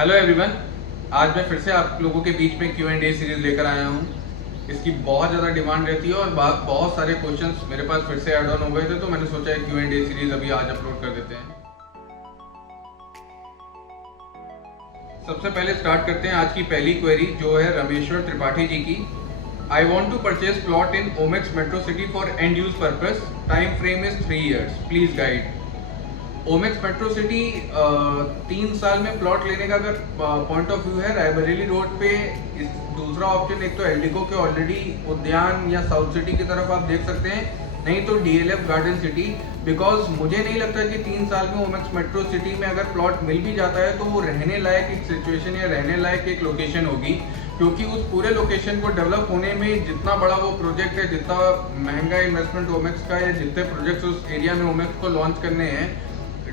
Hello everyone. आज मैं फिर से आप लोगों के बीच में Q&A सीरीज लेकर आया हूँ। इसकी बहुत ज़्यादा डिमांड रहती है और बहुत सारे क्वेश्चंस मेरे पास फिर से ऐड ऑन हो गए थे, तो मैंने सोचा है Q&A सीरीज अभी आज अपलोड कर देते हैं। सबसे पहले स्टार्ट करते हैं आज की पहली क्वेरी, जो है रमेश्वर त्रिपाठी जी की। I want to purchase plot in Omaxe Metro City for end use purpose. Time frame is 3 years। Please guide. Omaxe Metro City 3 साल में प्लॉट लेने का अगर पॉइंट ऑफ व्यू है, रायबरेली रोड पे दूसरा ऑप्शन एक तो एल्डिको के ऑलरेडी उद्यान या साउथ सिटी की तरफ आप देख सकते हैं, नहीं तो DLF गार्डन सिटी। बिकॉज मुझे नहीं लगता कि 3 साल में ओमेक्स मेट्रो सिटी में अगर प्लॉट मिल भी जाता है तो वो रहने लायक एक सिचुएशन या रहने लायक एक लोकेशन होगी, क्योंकि उस पूरे लोकेशन को डेवलप होने में जितना बड़ा वो प्रोजेक्ट है, जितना महंगा इन्वेस्टमेंट ओमेक्स का, या जितने प्रोजेक्ट्स उस एरिया में ओमेक्स को लॉन्च करने हैं,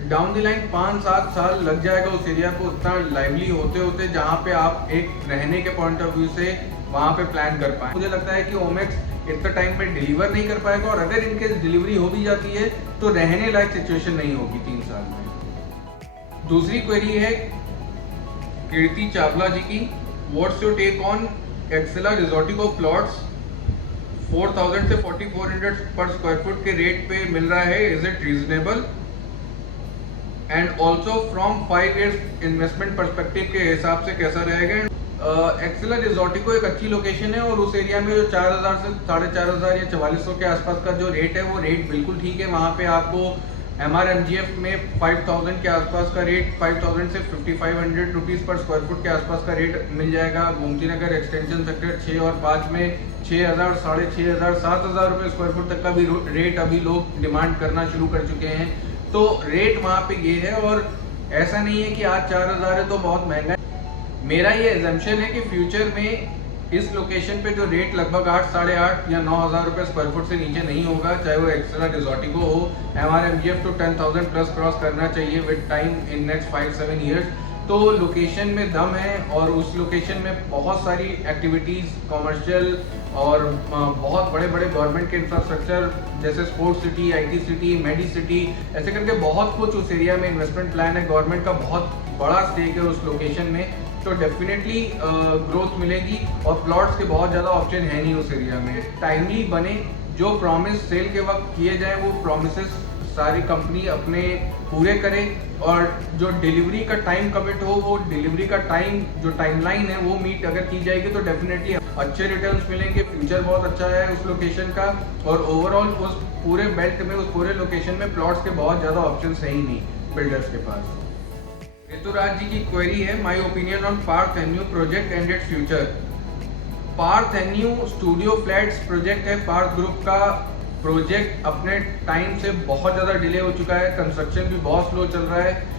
डाउन द लाइन 5-7 साल लग जाएगा उस एरिया को उतना लाइवली होते होते, जहाँ पे आप एक रहने के पॉइंट ऑफ व्यू से वहाँ पे प्लान कर पाए। मुझे लगता है कि ओमेक्स इतना टाइम पे डिलीवर नहीं कर पाएगा, और अगर इनके डिलीवरी हो भी जाती है तो रहने लायक सिचुएशन नहीं होगी 3 साल में। दूसरी क्वेरी है कीर्ति चावला जी की। What's your take on Excella रिजॉर्टिको प्लॉट्स 4000 से 4400 पर स्क्वायर फुट के रेट पे मिल रहा है, is it reasonable? And also from 5 years investment perspective के हिसाब से कैसा रहेगा? एक्सेला रिजॉर्टिको एक अच्छी लोकेशन है, और उस एरिया में जो 4000 से 4500 या 4400 के आसपास का जो रेट है, वो रेट बिल्कुल ठीक है। वहाँ पे आपको MRMGF में 5000 के आसपास का रेट, 5000 से 5500 रुपीज़ पर स्क्वायर फुट के आसपास का रेट मिल जाएगा। गोमती नगर एक्सटेंशन सेक्टर 6 और 5 में 6000, 6500, 7000 रुपये स्क्वायर फुट तक का भी रेट अभी लोग डिमांड करना शुरू कर चुके हैं। तो रेट वहाँ पे ये है, और ऐसा नहीं है कि आज 4000 है तो बहुत महंगा है। मेरा ये एजम्पशन है कि फ्यूचर में इस लोकेशन पे जो रेट लगभग 8, 8.5 या 9000 रुपये स्क्वायर फुट से नीचे नहीं होगा, चाहे वो एक्सेला रिजॉर्टिको हो। MRMGF तो 10,000 प्लस क्रॉस करना चाहिए with time in next 5-7 years। तो लोकेशन में दम है, और उस लोकेशन में बहुत सारी एक्टिविटीज़, कमर्शियल और बहुत बड़े बड़े गवर्नमेंट के इंफ्रास्ट्रक्चर जैसे sports city, IT city, medi city, ऐसे करके बहुत कुछ उस एरिया में इन्वेस्टमेंट प्लान है। गवर्नमेंट का बहुत बड़ा स्टेक है उस लोकेशन में, तो डेफिनेटली ग्रोथ मिलेगी। और प्लॉट्स के बहुत ज़्यादा ऑप्शन है नहीं उस एरिया में। टाइमली बने, जो प्रॉमिस सेल के वक्त किए जाए वो प्रॉमिसेस सारी कंपनी अपने पूरे करे, और जो डिलीवरी का टाइम कमिट हो, वो डिलीवरी का टाइम जो टाइमलाइन है वो मीट अगर की जाएगी तो डेफिनेटली अच्छे रिटर्न्स मिलेंगे। फ्यूचर बहुत अच्छा है उस लोकेशन का, और ओवरऑल उस पूरे बेल्ट में, उस पूरे लोकेशन में प्लॉट्स के बहुत ज़्यादा ऑप्शंस है ही नहीं बिल्डर्स के पास। ऋतुराज जी की क्वेरी है, my opinion on Parth Avenue project and its future. Parth Avenue studio flats project है, पार्थ ग्रुप का प्रोजेक्ट अपने टाइम से बहुत ज़्यादा डिले हो चुका है, कंस्ट्रक्शन भी बहुत स्लो चल रहा है।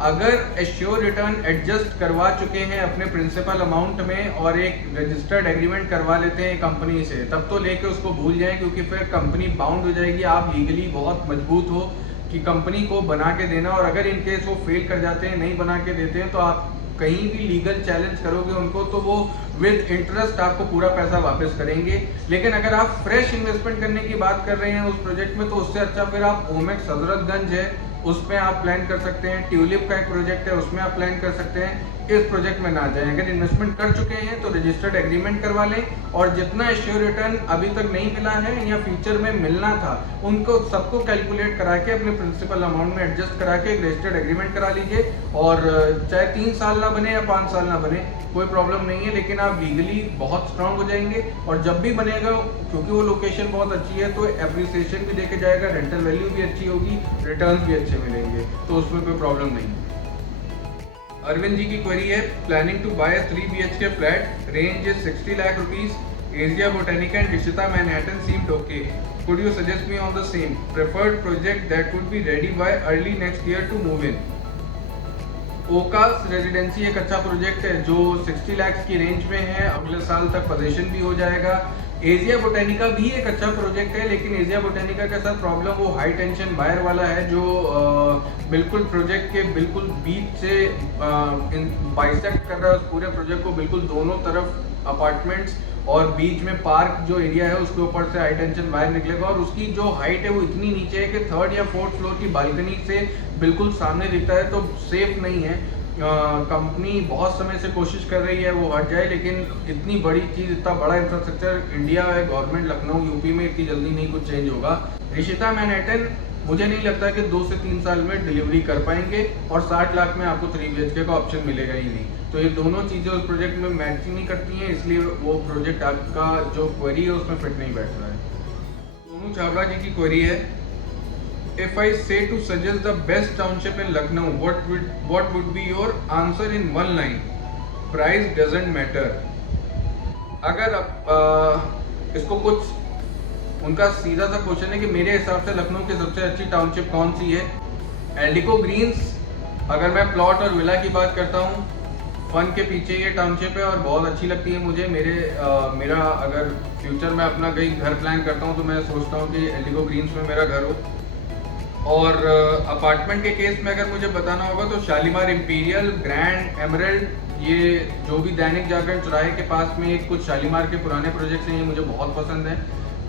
अगर एश्योर रिटर्न एडजस्ट करवा चुके हैं अपने प्रिंसिपल अमाउंट में, और एक रजिस्टर्ड एग्रीमेंट करवा लेते हैं कंपनी से, तब तो लेके उसको भूल जाएं, क्योंकि फिर कंपनी बाउंड हो जाएगी। आप लीगली बहुत मजबूत हो कि कंपनी को बना के देना, और अगर इन केस वो फेल कर जाते हैं, नहीं बना के देते हैं, तो आप कहीं भी लीगल चैलेंज करोगे उनको तो वो विद इंटरेस्ट आपको पूरा पैसा वापस करेंगे। लेकिन अगर आप फ्रेश इन्वेस्टमेंट करने की बात कर रहे हैं उस प्रोजेक्ट में, तो उससे अच्छा फिर आप ओमेक्स हजरतगंज है उसमें आप प्लान कर सकते हैं, ट्यूलिप का एक प्रोजेक्ट है उसमें आप प्लान कर सकते हैं। इस प्रोजेक्ट में ना जाएं। अगर इन्वेस्टमेंट कर चुके हैं तो रजिस्टर्ड एग्रीमेंट करवा लें, और जितना एश्योर रिटर्न अभी तक नहीं मिला है या फ्यूचर में मिलना था, उनको सबको कैलकुलेट करा के अपने प्रिंसिपल अमाउंट में एडजस्ट करा के एक रजिस्टर्ड एग्रीमेंट करा लीजिए। और चाहे 3 साल ना बने या 5 साल ना बने, कोई प्रॉब्लम नहीं है, लेकिन आप लीगली बहुत स्ट्रांग हो जाएंगे। और जब भी बनेगा, क्योंकि वो लोकेशन बहुत अच्छी है, तो एप्रिसिएशन भी देके जाएगा, रेंटल वैल्यू भी अच्छी होगी, रिटर्न्स भी अच्छे मिलेंगे, तो उसमें कोई प्रॉब्लम नहीं है। अरविंद जी की क्वेरी है, planning to buy 3 BHK flat, range is 60 lakh rupees, Asia Botanica and Rishita Manhattan seemed okay, could you suggest me on the same preferred project that would be ready by early next year to move in? Okas residency एक अच्छा project है जो 60 lakhs की range में है, अगले साल तक पोजीशन भी हो जाएगा। एशिया बोटेनिका भी एक अच्छा प्रोजेक्ट है, लेकिन एशिया बोटेनिका के साथ प्रॉब्लम वो हाई टेंशन वायर वाला है, जो बिल्कुल प्रोजेक्ट के बिल्कुल बीच से बाइसेक्ट कर रहा है उस पूरे प्रोजेक्ट को, बिल्कुल दोनों तरफ अपार्टमेंट्स और बीच में पार्क जो एरिया है उसके ऊपर से हाई टेंशन वायर निकलेगा, और उसकी जो हाइट है वो इतनी नीचे है कि 3rd या 4th फ्लोर की बालकनी से बिल्कुल सामने दिखता है, तो सेफ नहीं है। कंपनी बहुत समय से कोशिश कर रही है वो हट जाए, लेकिन इतनी बड़ी चीज़, इतना बड़ा इंफ्रास्ट्रक्चर इंडिया है, गवर्नमेंट लखनऊ यूपी में, इतनी जल्दी नहीं कुछ चेंज होगा। रिशिता मैनहट्टन मुझे नहीं लगता कि 2 से 3 साल में डिलीवरी कर पाएंगे, और 60 लाख में आपको 3 BHK का ऑप्शन मिलेगा ही नहीं। तो ये दोनों चीज़ें उस प्रोजेक्ट में मैच ही नहीं करती हैं, इसलिए वो प्रोजेक्ट आपका जो क्वेरी है उसमें फिट नहीं बैठ रहा है। सोनू छाबड़ा जी की क्वेरी है, If I say to suggest the best township in Lucknow, what would be your answer in one line? Price doesn't matter. अगर इसको कुछ उनका सीधा सा क्वेश्चन है कि मेरे हिसाब से लखनऊ की सबसे अच्छी टाउनशिप कौन सी है। एल्डिको ग्रीन्स, अगर मैं प्लॉट और विला की बात करता हूँ, फन के पीछे ये टाउनशिप है और बहुत अच्छी लगती है मुझे। मेरा अगर फ्यूचर में अपना कहीं घर प्लान करता हूँ तो मैं सोचता हूँ कि एल्डिको ग्रीन्स में मेरा घर हो। और अपार्टमेंट के केस में अगर मुझे बताना होगा तो शालीमार इंपीरियल, ग्रैंड, एमरल्ड, ये जो भी दैनिक जागरण चौराहे के पास में एक कुछ शालीमार के पुराने प्रोजेक्ट्स हैं, ये मुझे बहुत पसंद है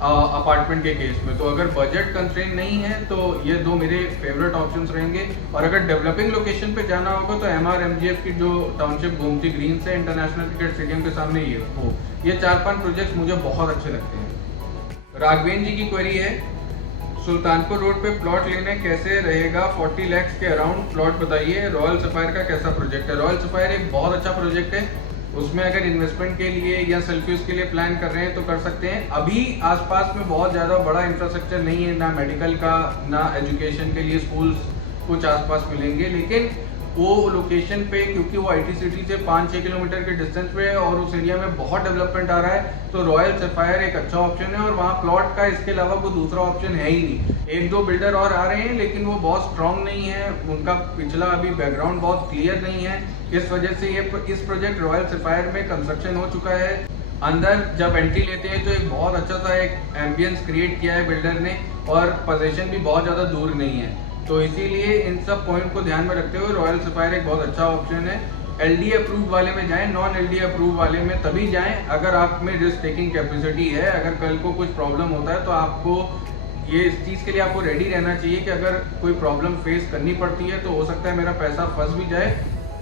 अपार्टमेंट के केस में। तो अगर बजट कंस्ट्रेंट नहीं है तो ये दो मेरे फेवरेट ऑप्शंस रहेंगे। और अगर डेवलपिंग लोकेशन पे जाना होगा तो MRMGF की जो टाउनशिप गोमती ग्रीन्स है इंटरनेशनल क्रिकेट स्टेडियम के सामने, ये 4-5 प्रोजेक्ट्स मुझे बहुत अच्छे लगते हैं। राघवेन जी की क्वेरी है, सुल्तानपुर रोड पे प्लॉट लेने कैसे रहेगा, 40 लाख के अराउंड प्लॉट बताइए। रॉयल सफायर का कैसा प्रोजेक्ट है? रॉयल सफायर एक बहुत अच्छा प्रोजेक्ट है, उसमें अगर इन्वेस्टमेंट के लिए या सेल्फ यूज के लिए प्लान कर रहे हैं तो कर सकते हैं। अभी आसपास में बहुत ज़्यादा बड़ा इंफ्रास्ट्रक्चर नहीं है, ना मेडिकल का ना एजुकेशन के लिए स्कूल्स कुछ आसपास मिलेंगे, लेकिन वो लोकेशन पे, क्योंकि वो IT सिटी से 5-6 किलोमीटर के डिस्टेंस पे है और उस एरिया में बहुत डेवलपमेंट आ रहा है, तो रॉयल सफायर एक अच्छा ऑप्शन है। और वहाँ प्लॉट का इसके अलावा कोई दूसरा ऑप्शन है ही नहीं। 1-2 बिल्डर और आ रहे हैं लेकिन वो बहुत स्ट्रांग नहीं है, उनका पिछला अभी बैकग्राउंड बहुत क्लियर नहीं है। इस वजह से इस प्रोजेक्ट रॉयल सफायर में कंस्ट्रक्शन हो चुका है। अंदर जब एंट्री लेते हैं तो एक बहुत अच्छा सा एक एम्बियंस क्रिएट किया है बिल्डर ने, और पोजीशन भी बहुत ज़्यादा दूर नहीं है। तो इसीलिए इन सब पॉइंट को ध्यान में रखते हुए रॉयल सफायर एक बहुत अच्छा ऑप्शन है। LD अप्रूव वाले में जाएं, नॉन LD अप्रूव वाले में तभी जाएं अगर आप में रिस्क टेकिंग कैपेसिटी है। अगर कल को कुछ प्रॉब्लम होता है तो आपको ये इस चीज़ के लिए आपको रेडी रहना चाहिए कि अगर कोई प्रॉब्लम फेस करनी पड़ती है तो हो सकता है मेरा पैसा फंस भी जाए,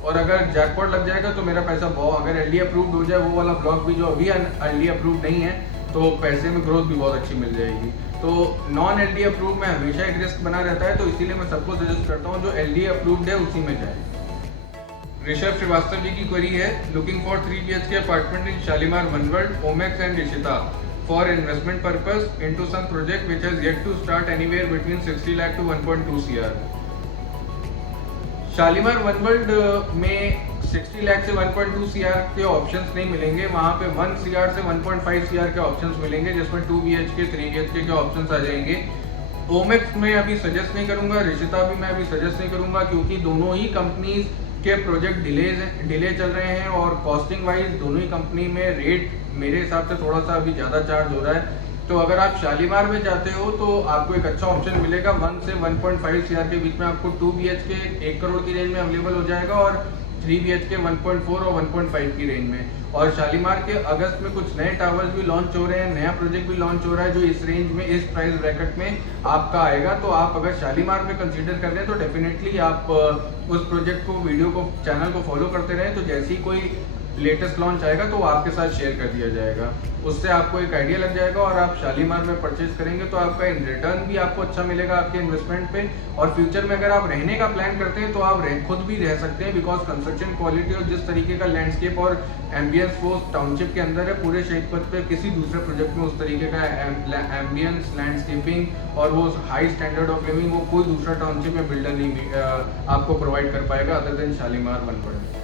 और अगर जैकपॉट लग जाएगा तो मेरा पैसा अगर LD अप्रूव्ड हो जाए वो वाला ब्लॉक भी जो अभी LD अप्रूव्ड नहीं है, तो पैसे में ग्रोथ भी बहुत अच्छी मिल जाएगी। तो नॉन LD अप्रूव में हमेशा एक रिस्क बना रहता है, तो इसीलिए मैं सबको सजेस्ट करता हूँ जो LD अप्रूव्ड है उसी में जाए। ऋषभ श्रीवास्तव जी की क्वेरी है, looking for 3 BHK apartment in Shalimar one World, Omaxe and Rishita for investment purpose into some project which has yet to start anywhere between 60 lakh to 1.2 CR। Shalimar one World में 60 लाख से 1.2 CR के ऑप्शंस नहीं मिलेंगे, वहाँ पे 1 CR से 1.5 CR के ऑप्शंस मिलेंगे, जिसमें 2 BHK 3 BHK के ऑप्शंस आ जाएंगे। ओमेक्स में अभी सजेस्ट नहीं करूँगा, रिशिता भी मैं अभी सजेस्ट नहीं करूँगा, क्योंकि दोनों ही कंपनीज के प्रोजेक्ट डिले चल रहे हैं, और कॉस्टिंग वाइज दोनों ही कंपनी में रेट मेरे हिसाब से थोड़ा सा अभी ज़्यादा चार्ज हो रहा है। तो अगर आप शालीमार में जाते हो तो आपको एक अच्छा ऑप्शन मिलेगा, 1 से 1.5 CR के बीच में आपको 2 BHK 1 करोड़ की रेंज में अवेलेबल हो जाएगा, और 3 BHK 1.4 और 1.5 की रेंज में। और शालीमार के अगस्त में कुछ नए टावर्स भी लॉन्च हो रहे हैं, नया प्रोजेक्ट भी लॉन्च हो रहा है जो इस रेंज में, इस प्राइस ब्रैकेट में आपका आएगा। तो आप अगर शालीमार में कंसीडर कर रहे हैं तो डेफिनेटली आप उस प्रोजेक्ट को, वीडियो को, चैनल को फॉलो करते रहें, तो जैसे ही कोई लेटेस्ट लॉन्च आएगा तो आपके साथ शेयर कर दिया जाएगा, उससे आपको एक आइडिया लग जाएगा। और आप शालीमार में परचेज करेंगे तो आपका इन रिटर्न भी आपको अच्छा मिलेगा आपके इन्वेस्टमेंट पे। और फ्यूचर में अगर आप रहने का प्लान करते हैं तो आप खुद भी रह सकते हैं, बिकॉज कंस्ट्रक्शन क्वालिटी और जिस तरीके का लैंडस्केप और एम्बियंस वो टाउनशिप के अंदर है, पूरे शहीदपथ पे किसी दूसरे प्रोजेक्ट में उस तरीके का एम्बियंस, लैंडस्केपिंग और वो हाई स्टैंडर्ड ऑफ लिविंग वो कोई दूसरा टाउनशिप में बिल्डर नहीं आपको प्रोवाइड कर पाएगा other than Shalimar one world.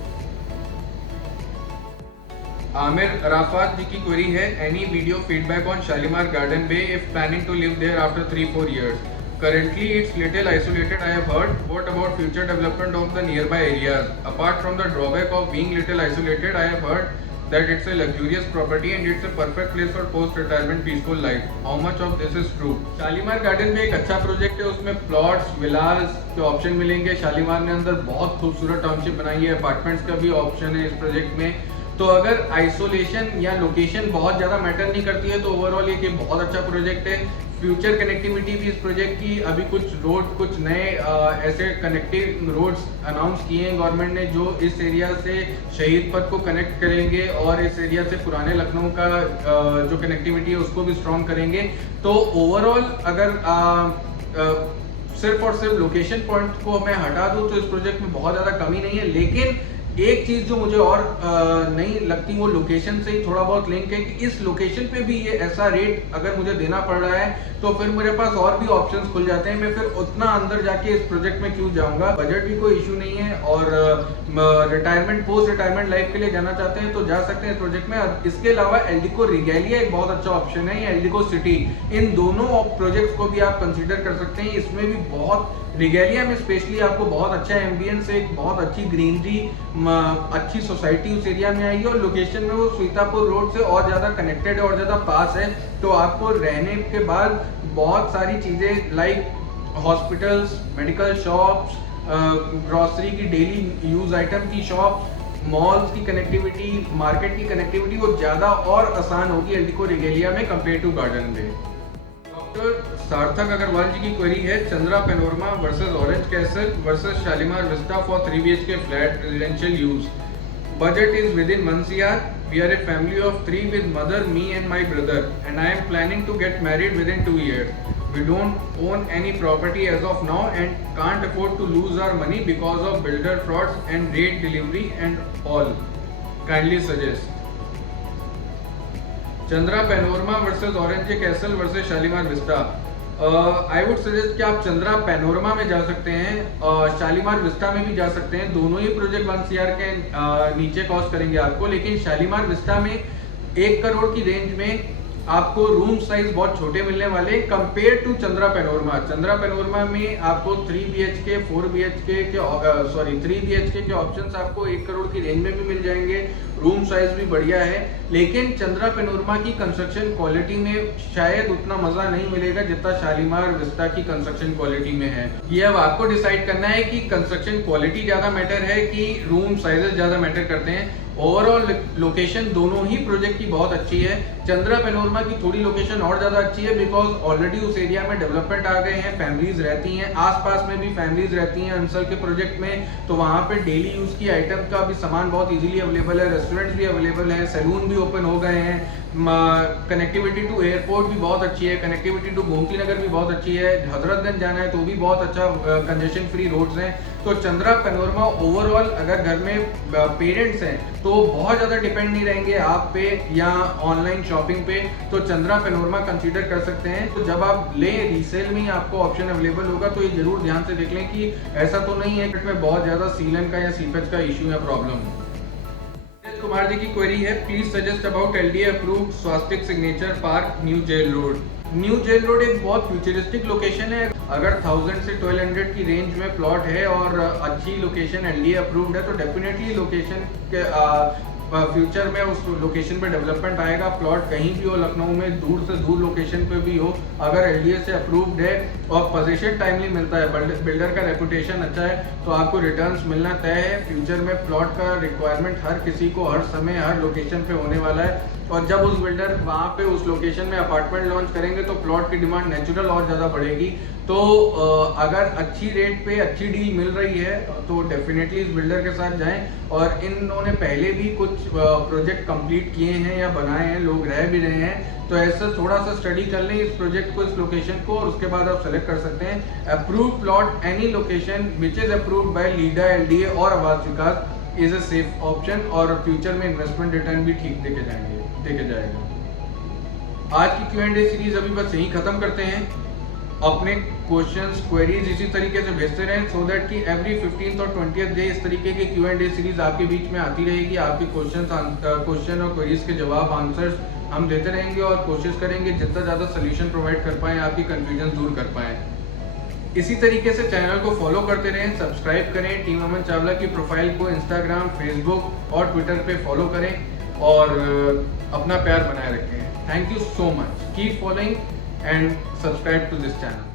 Aamir Arafat ji की क्वेरी है, any video feedback on Shalimar garden we if planning to live there after 3-4 years? Currently it's little isolated, I have heard. What about future development of the nearby areas? Apart from the drawback of being little isolated, I have heard that it's a luxurious property and it's a perfect place for post-retirement peaceful life. How much of this is true? Shalimar garden में एक अच्छा project है, उसमें plots, विलास के option मिलेंगे। शालीमार ने अंदर बहुत खूबसूरत टाउनशिप बनाई है, अपार्टमेंट्स का भी ऑप्शन है इस प्रोजेक्ट में। तो अगर आइसोलेशन या लोकेशन बहुत ज़्यादा मैटर नहीं करती है तो ओवरऑल ये बहुत अच्छा प्रोजेक्ट है। फ्यूचर कनेक्टिविटी भी इस प्रोजेक्ट की, अभी कुछ रोड, कुछ नए ऐसे कनेक्टिव रोड्स अनाउंस किए हैं गवर्नमेंट ने जो इस एरिया से शहीद पथ को कनेक्ट करेंगे और इस एरिया से पुराने लखनऊ का जो कनेक्टिविटी है उसको भी स्ट्रॉन्ग करेंगे। तो ओवरऑल अगर सिर्फ और सिर्फ लोकेशन पॉइंट को मैं हटा दूं तो इस प्रोजेक्ट में बहुत ज़्यादा कमी नहीं है, लेकिन एक चीज जो मुझे और नहीं लगती वो लोकेशन से ही थोड़ा बहुत लिंक है कि इस लोकेशन पे भी ये ऐसा रेट अगर मुझे देना पड़ रहा है तो फिर मेरे पास और भी ऑप्शंस खुल जाते हैं, मैं फिर उतना अंदर जाके इस प्रोजेक्ट में क्यों जाऊंगा। बजट भी कोई इशू नहीं है और रिटायरमेंट, पोस्ट रिटायरमेंट लाइफ के लिए जाना चाहते हैं तो जा सकते हैं इस प्रोजेक्ट में। इसके अलावा एल्डिको रिगेलिया एक बहुत अच्छा ऑप्शन है, या एल्डिको सिटी, इन दोनों प्रोजेक्ट्स को भी आप कंसिडर कर सकते हैं। इसमें भी बहुत, रिगेलिया में स्पेशली आपको बहुत अच्छा एम्बियंस, एक बहुत अच्छी ग्रीनरी, अच्छी सोसाइटी उस एरिया में आई है और लोकेशन में वो सीतापुर रोड से और ज़्यादा कनेक्टेड है और ज़्यादा पास है। तो आपको रहने के बाद बहुत सारी चीज़ें like hospitals, medical shops, grocery की डेली यूज आइटम की शॉप, मॉल्स की कनेक्टिविटी, मार्केट की कनेक्टिविटी वो ज़्यादा और आसान होगी एल्डिको रिगेलिया में compare to Garden Way. Doctor Sarthak Agarwal ji की क्वेरी है, Chandra Panorama versus Orange Castle versus Shalimar Vista for 3 BHK flat residential use. Budget is within 1 CR. We are a family of 3 with mother, me and my brother, and I am planning to get married within 2 years. We don't own any property as of now and can't afford to lose our money because of builder frauds and late delivery and all. Kindly suggest. Chandra Panorama versus Orange Castle versus Shalimar Vista. I would suggest कि आप Chandra Panorama में जा सकते हैं, Shalimar Vista में भी जा सकते हैं। दोनों ही प्रोजेक्ट 1 CR के नीचे कॉस्ट करेंगे आपको, लेकिन शालीमार विस्टा में 1 करोड़ की रेंज में आपको रूम साइज बहुत छोटे मिलने वाले compare to Chandra Panorama. Chandra Panorama में आपको 3 BHK, 4 BHK के 3 BHK के ऑप्शंस आपको 1 करोड़ की रेंज में भी मिल जाएंगे, रूम साइज भी बढ़िया है। लेकिन चंद्रा पैनोरमा की कंस्ट्रक्शन क्वालिटी में शायद उतना मजा नहीं मिलेगा जितना शालीमार विस्टा की कंस्ट्रक्शन क्वालिटी में है। ये अब आपको डिसाइड करना है कि कंस्ट्रक्शन क्वालिटी ज्यादा मैटर है कि रूम साइजेस ज्यादा मैटर करते हैं। ओवरऑल लोकेशन दोनों ही प्रोजेक्ट की बहुत अच्छी है। चंद्रा पैनोरमा की थोड़ी लोकेशन और ज़्यादा अच्छी है बिकॉज ऑलरेडी उस एरिया में डेवलपमेंट आ गए हैं, फैमिलीज रहती हैं, आसपास में भी फैमिलीज रहती हैं अंसल के प्रोजेक्ट में, तो वहाँ पे डेली यूज़ की आइटम का भी सामान बहुत इजीली अवेलेबल है, रेस्टोरेंट्स भी अवेलेबल हैं, सैलून भी ओपन हो गए हैं, कनेक्टिविटी टू एयरपोर्ट भी बहुत अच्छी है, कनेक्टिविटी टू गोमती नगर भी बहुत अच्छी है, हजरतगंज जाना है तो भी बहुत अच्छा कंजेशन फ्री रोड्स हैं। तो चंद्रा पैनोरमा ओवरऑल अगर घर में पेरेंट्स हैं तो बहुत ज़्यादा डिपेंड नहीं रहेंगे आप पे या ऑनलाइन शॉपिंग पे, तो चंद्रा पैनोरमा कंसीडर कर सकते हैं। तो जब आप लें रीसेल में ही आपको ऑप्शन अवेलेबल होगा तो ये जरूर ध्यान से देख लें कि ऐसा तो नहीं है कि बहुत ज़्यादा सीलन का या सीपेज का इशू या प्रॉब्लम। कुमार जी की क्वेरी है, please suggest about LDA approved Swastik Signature Park New Jail Road. New Jail Road एक बहुत फ्यूचरिस्टिक लोकेशन है। अगर 1000 से 1200 की रेंज में प्लॉट है और अच्छी लोकेशन LDA अप्रूव्ड है तो डेफिनेटली लोकेशन के फ्यूचर में उस लोकेशन पे डेवलपमेंट आएगा। प्लॉट कहीं भी हो लखनऊ में, दूर से दूर लोकेशन पे भी हो, अगर LDA से अप्रूव्ड है और पोजीशन टाइमली मिलता है, बिल्डर का रेपुटेशन अच्छा है तो आपको रिटर्न्स मिलना तय है। फ्यूचर में प्लॉट का रिक्वायरमेंट हर किसी को हर समय हर लोकेशन पे होने वाला है और जब उस बिल्डर वहाँ पे उस लोकेशन में अपार्टमेंट लॉन्च करेंगे तो प्लॉट की डिमांड नेचुरल और ज़्यादा बढ़ेगी। तो अगर अच्छी रेट पे अच्छी डील मिल रही है तो डेफिनेटली इस बिल्डर के साथ जाएं। और इन्होंने पहले भी कुछ प्रोजेक्ट कंप्लीट किए हैं या बनाए हैं, लोग रह भी रहे हैं, तो ऐसा थोड़ा सा स्टडी कर लें इस प्रोजेक्ट को, इस लोकेशन को, और उसके बाद आप सेलेक्ट कर सकते हैं। Approved plot any location which is approved by Leda, LDA और आवास विकास इज अ सेफ ऑप्शन और फ्यूचर में इन्वेस्टमेंट रिटर्न भी ठीक देके जाएगा। आज की Q&A सीरीज अभी बस यही खत्म करते हैं। अपने क्वेश्चंस, क्वेरीज इसी तरीके से भेजते रहें सो दैट कि एवरी 15th और 20th डे इस तरीके की Q&A सीरीज आपके बीच में आती रहेगी। आपके क्वेश्चन और क्वेरीज के जवाब, आंसर्स हम देते रहेंगे और कोशिश करेंगे जितना ज़्यादा सोल्यूशन प्रोवाइड कर पाएँ, आपकी कन्फ्यूजन दूर कर पाएँ। इसी तरीके से चैनल को फॉलो करते रहें, सब्सक्राइब करें, टीम अमन चावला की प्रोफाइल को इंस्टाग्राम, फेसबुक और ट्विटर पे फॉलो करें और अपना प्यार बनाए रखें। Thank you so much. Keep following and subscribe to this channel.